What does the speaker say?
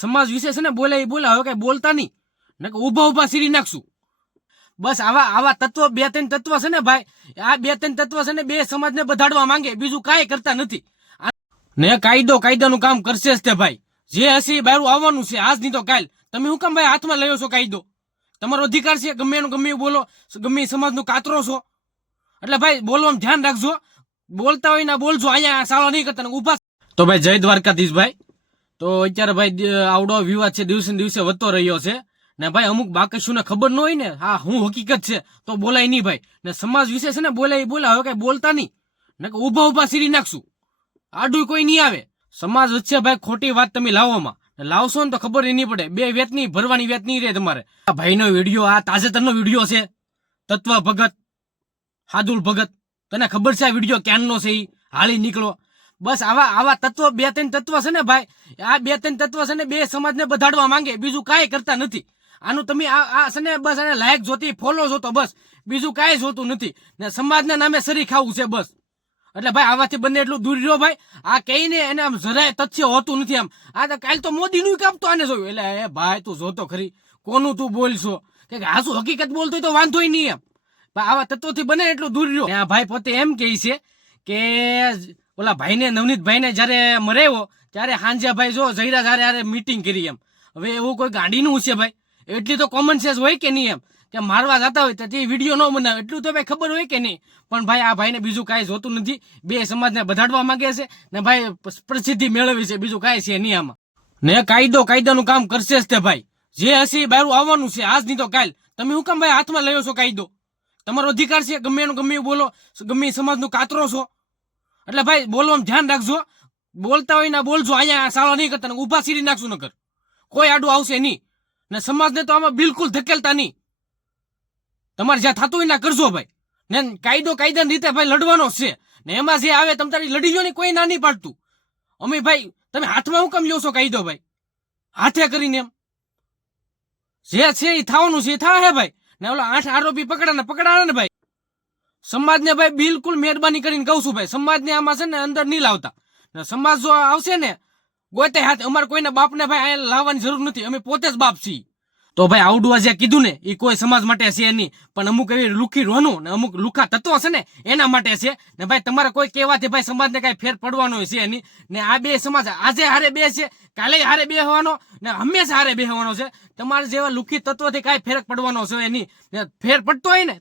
સમાજ વિશે છે ને બોલે એ બોલા હવે કઈ બોલતા નહીં ને ઉભા ઉભા સીરી નાખશું. બસ આવા તત્વો બે ત્રણ તત્વ છે ને ભાઈ, આ બે ત્રણ તત્વ છે ને બે સમાજને બધાડવા માંગે, બીજું કાંઈ કરતા નથી. ને કાયદાનું કામ કરશે જ તે ભાઈ. જે હશે એ બારું આવવાનું છે, આજ નહીં તો કાલ. તમે શું કામ ભાઈ હાથમાં લયો છો કાયદો? તમારો અધિકાર છે, ગમે એનું ગમે એવું બોલો, ગમે સમાજનું કાતરો છો. એટલે ભાઈ બોલવામાં ધ્યાન રાખજો, બોલતા હોય ને બોલજો, અહીંયા સાળો નહીં કરતા ઉભા. તો ભાઈ જય દ્વારકાધીશ ભાઈ. તો અત્યારે ભાઈ આવડો વિવાદ છે દિવસે દિવસે વધતો રહ્યો છે ને ભાઈ. અમુક બાકીશુંને ખબર ન હોય ને હા હું હકીકત છે તો બોલાય નહીં ભાઈ. ને સમાજ વિશે છે ને બોલે એ બોલા હવે કઈ બોલતા નહીં ને ઉભા ઉભા સીરી નાખશું, આડું કોઈ નહીં આવે. સમાજ વચ્ચે ભાઈ ખોટી વાત તમે લાવવામાં લાવશો ને તો ખબર નહીં પડે. બે વેતની ભરવાની વેત નહીં રહે તમારે. આ ભાઈનો વિડીયો, આ તાજેતરનો વિડીયો છે, તત્વ ભગત હાદુલ ભગત, તને ખબર છે આ વિડીયો ક્યાંનો છે? એ હાલી નીકળો. બસ આવા તત્વ બે ત્રણ તત્વ છે ને ભાઈ, આ બે ત્રણ તત્વ છે ને બે સમાજને બધાડવા માંગે, બીજું કાંઈ કરતા નથી. આનું તમે આ છે ને બસ આને લાયક જોતી ફોલો જોતો, બસ બીજું કાંઈ જોતું નથી. ને સમાજના નામે સરી ખાવું છે બસ. એટલે ભાઈ આવાથી બંને એટલું દૂર રહ્યો ભાઈ. આ કહીને એને આમ જરાય તથ્ય હોતું નથી. આમ આ તો કાલ તો મોદીનું કાપતો આને જોયું. એટલે એ ભાઈ તું જોતો ખરી કોનું તું બોલશો કે આ શું હકીકત બોલતો હોય તો વાંધો નહીં એમ. આવા તત્વોથી બને એટલું દૂર રહ્યો. આ ભાઈ પોતે એમ કહે છે કે ઓલા ભાઈને નવનીત ભાઈને જયારે મરાવ્યો ત્યારે હાંજે ભાઈ જો જયરા જયારે મીટિંગ કરી એમ. હવે એવું કોઈ ગાડીનું છે ભાઈ? એટલી તો કોમન સેન્સ હોય કે નહીં એમ, કે મારવા જતા હોય તો તે વિડીયો ન બનાવે, એટલું તો ભાઈ ખબર હોય કે નહીં? પણ ભાઈ આ ભાઈને બીજું કાંઈ જોતું નથી. બે સમાજને બધાડવા માંગે છે ને ભાઈ પ્રસિદ્ધિ મેળવી છે, બીજું કાંઈ છે નહીં આમાં. ને કાયદાનું કામ કરશે જ તે ભાઈ. જે હશે એ બારું આવવાનું છે, આજ નહીં તો કાલ. તમે શું કામ ભાઈ હાથમાં લયો છો કાયદો? તમારો અધિકાર છે, ગમે એનું ગમે એવું બોલો, ગમે સમાજનું કાતરો છો. એટલે ભાઈ બોલવામાં ધ્યાન રાખજો, બોલતા હોય ને બોલજો, અહીંયા સાળો નહીં કરતા ઉભા સીરી નાખશું નકર કોઈ આડું આવશે નહીં. ને સમાજને તો આમાં બિલકુલ ધકેલતા નહીં. તમારે જ્યાં થતું હોય ને કરજો ભાઈ. ને કાયદાની રીતે ભાઈ લડવાનો છે. ને એમાં જે આવે તમે તારી લડી લો ને, કોઈ ના નહીં પાડતું. અમે ભાઈ તમે હાથમાં હું કામ લ્યો છો કાયદો ભાઈ? હાથે કરીને એમ જે છે એ થવાનું છે એ થાય ભાઈ. ને ઓલા 8 આરોપી પકડાના ને ભાઈ. સમાજને ભાઈ બિલકુલ મહેરબાની કરીને કહું છું ભાઈ, સમાજને આમાં છે ને અંદર નહીં લાવતા. ને સમાજ જો આવશે ને ગોતે હાથે, અમારે કોઈના બાપને ભાઈ અહીંયા લાવવાની જરૂર નથી, અમે પોતે જ બાપ છીએ. તો ભાઈ આવડું જે કીધું ને એ કોઈ સમાજ માટે છે નહીં, પણ અમુક એવી લુખી રોનું ને અમુક લુખા તત્વો છે ને એના માટે છે. ને ભાઈ તમારે કોઈ કહેવાથી ભાઈ સમાજને કઈ ફેર પડવાનો છે નહીં. ને આ બે સમાજ આજે હારે બે છે, કાલે હારે બે હોવાનો ને હંમેશા હારે બે હોવાનો છે. તમારે જેવા લુખી તત્વોથી કાંઈ ફેરક પડવાનો છે નહીં. ફેર પડતો હોય ને તો